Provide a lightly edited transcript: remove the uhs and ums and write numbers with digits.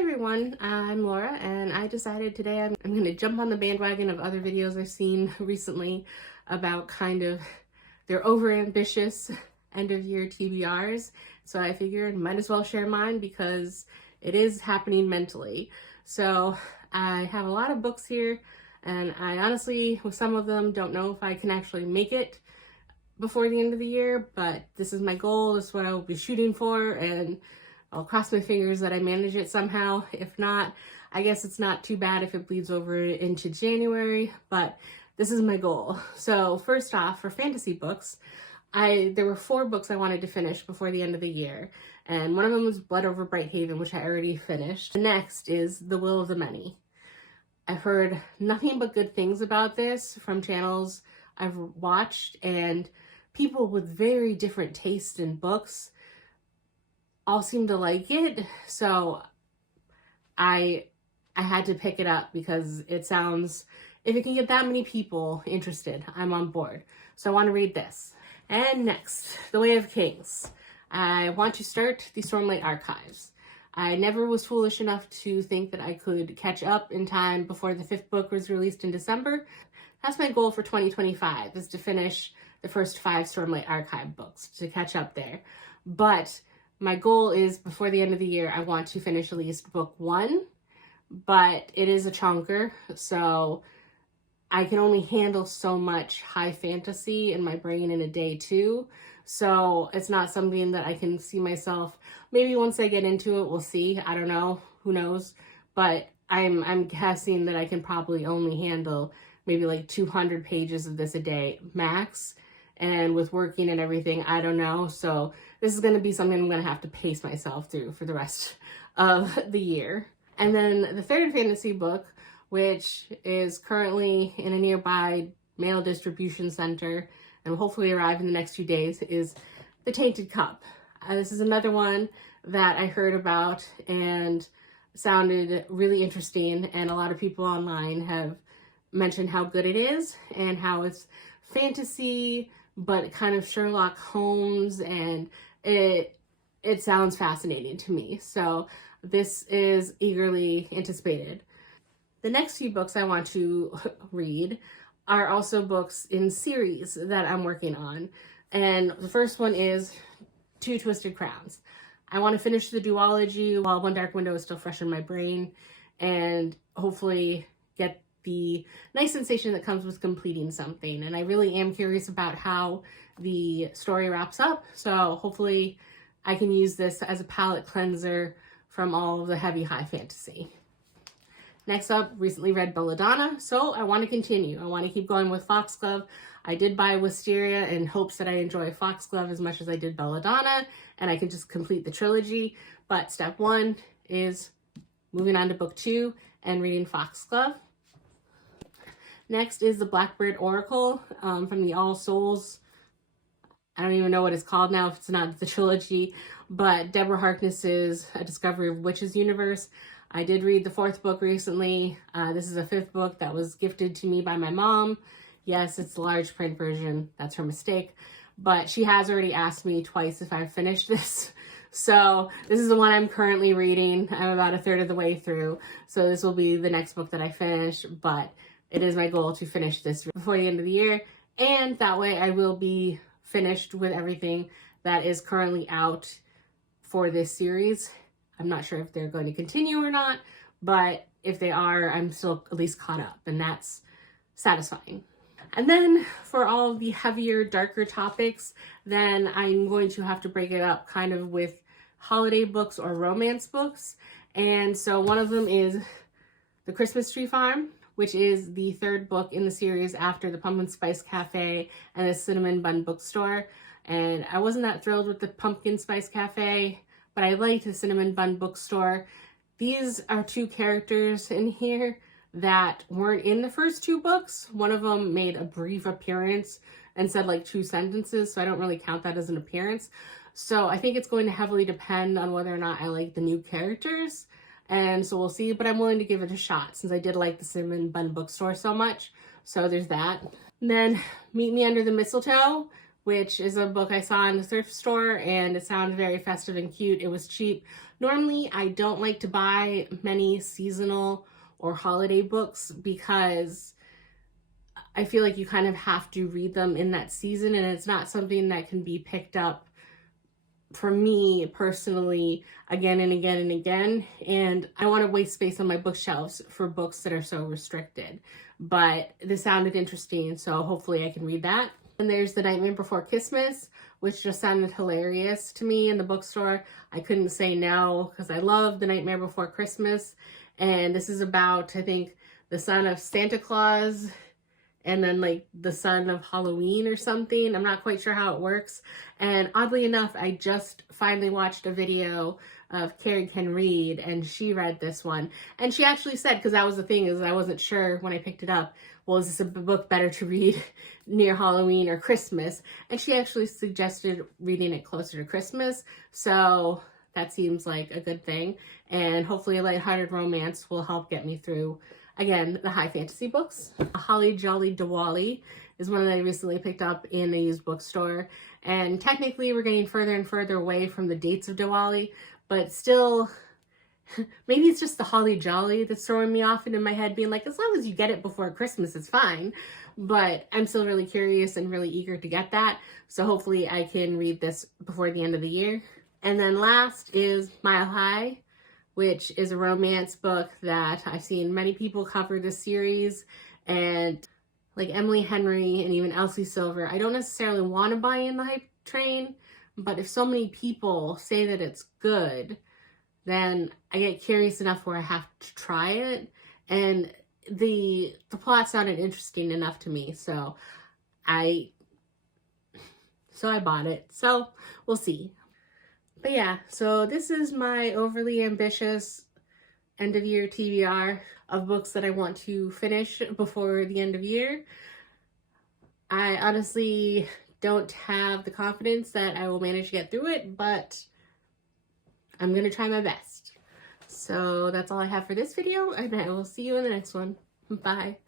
everyone, I'm Laura, and I decided today I'm going to jump on the bandwagon of other videos I've seen recently about kind of their overambitious end of year TBRs. So I figured might as well share mine because it is happening mentally. So I have a lot of books here, and I honestly, with some of them, don't know if I can actually make it before the end of the year, but this is my goal. This is what I will be shooting for, and I'll cross my fingers that I manage it somehow. If not, I guess it's not too bad if it bleeds over into January, but this is my goal. So first off, for fantasy books, there were 4 books I wanted to finish before the end of the year, and one of them was Blood Over Brighthaven, which I already finished. The next is The Will of the Many. I've heard nothing but good things about this from channels I've watched, and people with very different tastes in books all seem to like it, so I had to pick it up because it sounds, if it can get that many people interested, I'm on board. So I want to read this. And next, The Way of Kings. I want to start the Stormlight Archives. I never was foolish enough to think that I could catch up in time before the 5th book was released in December. That's my goal for 2025, is to finish the first 5 Stormlight Archive books, to catch up there. But my goal is before the end of the year, I want to finish at least book 1, but it is a chunker, so I can only handle so much high fantasy in my brain in a day too. So it's not something that I can see myself, maybe once I get into it, we'll see. I don't know, who knows? But I'm guessing that I can probably only handle maybe like 200 pages of this a day max. And with working and everything, I don't know. So this is going to be something I'm going to have to pace myself through for the rest of the year. And then the 3rd fantasy book, which is currently in a nearby mail distribution center and will hopefully arrive in the next few days, is The Tainted Cup. This is another one that I heard about and sounded really interesting, and a lot of people online have mentioned how good it is and how it's fantasy but kind of Sherlock Holmes, and it sounds fascinating to me. So this is eagerly anticipated. The next few books I want to read are also books in series that I'm working on. And the first one is Two Twisted Crowns. I want to finish the duology while One Dark Window is still fresh in my brain, and hopefully get the nice sensation that comes with completing something. And I really am curious about how the story wraps up, so hopefully I can use this as a palate cleanser from all of the heavy high fantasy. Next up, recently read Belladonna, so I want to continue. I want to keep going with Foxglove. I did buy Wisteria in hopes that I enjoy Foxglove as much as I did Belladonna, and I can just complete the trilogy. But step 1 is moving on to book 2 and reading Foxglove. Next is The Blackbird Oracle from the All Souls. I don't even know what it's called now if it's not the trilogy, but Deborah Harkness's A Discovery of Witches universe. I did read the 4th book recently. This is a 5th book that was gifted to me by my mom. Yes, it's the large print version. That's her mistake. But she has already asked me twice if I've finished this. So this is the one I'm currently reading. I'm about 1/3 of the way through. So this will be the next book that I finish, but it is my goal to finish this before the end of the year, and that way I will be finished with everything that is currently out for this series. I'm not sure if they're going to continue or not, but if they are, I'm still at least caught up, and that's satisfying. And then for all the heavier, darker topics, then I'm going to have to break it up kind of with holiday books or romance books. And so one of them is The Christmas Tree Farm, which is the 3rd book in the series after the Pumpkin Spice Cafe and the Cinnamon Bun Bookstore. And I wasn't that thrilled with the Pumpkin Spice Cafe, but I liked the Cinnamon Bun Bookstore. These are 2 characters in here that weren't in the first 2 books. One of them made a brief appearance and said like 2 sentences, so I don't really count that as an appearance. So I think it's going to heavily depend on whether or not I like the new characters. And so we'll see, but I'm willing to give it a shot since I did like the Cinnamon Bun Bookstore so much. So there's that. And then Meet Me Under the Mistletoe, which is a book I saw in the thrift store, and it sounded very festive and cute. It was cheap. Normally, I don't like to buy many seasonal or holiday books because I feel like you kind of have to read them in that season, and it's not something that can be picked up for me personally again and again and again, and I want to waste space on my bookshelves for books that are so restricted. But this sounded interesting, so hopefully I can read that. And there's The Nightmare Before Christmas, which just sounded hilarious to me in the bookstore. I couldn't say no because I love The Nightmare Before Christmas, and this is about, I think, the son of Santa Claus and then like the son of Halloween or something. I'm not quite sure how it works. And oddly enough, I just finally watched a video of Carrie Can Read, and she read this one. And she actually said, because that was the thing, is I wasn't sure when I picked it up, well, is this a book better to read near Halloween or Christmas? And she actually suggested reading it closer to Christmas. So that seems like a good thing. And hopefully a lighthearted romance will help get me through, again, the high fantasy books. Holly Jolly Diwali is one that I recently picked up in a used bookstore. And technically we're getting further and further away from the dates of Diwali, but still, maybe it's just the Holly Jolly that's throwing me off into my head, being like, as long as you get it before Christmas, it's fine. But I'm still really curious and really eager to get that. So hopefully I can read this before the end of the year. And then last is Mile High, which is a romance book that I've seen many people cover this series, and like Emily Henry and even Elsie Silver, I don't necessarily want to buy in the hype train, but if so many people say that it's good, then I get curious enough where I have to try it, and the plot sounded interesting enough to me, so I bought it. So we'll see. But yeah, so this is my overly ambitious end of year TBR of books that I want to finish before the end of year. I honestly don't have the confidence that I will manage to get through it, but I'm going to try my best. So that's all I have for this video, and I will see you in the next one. Bye.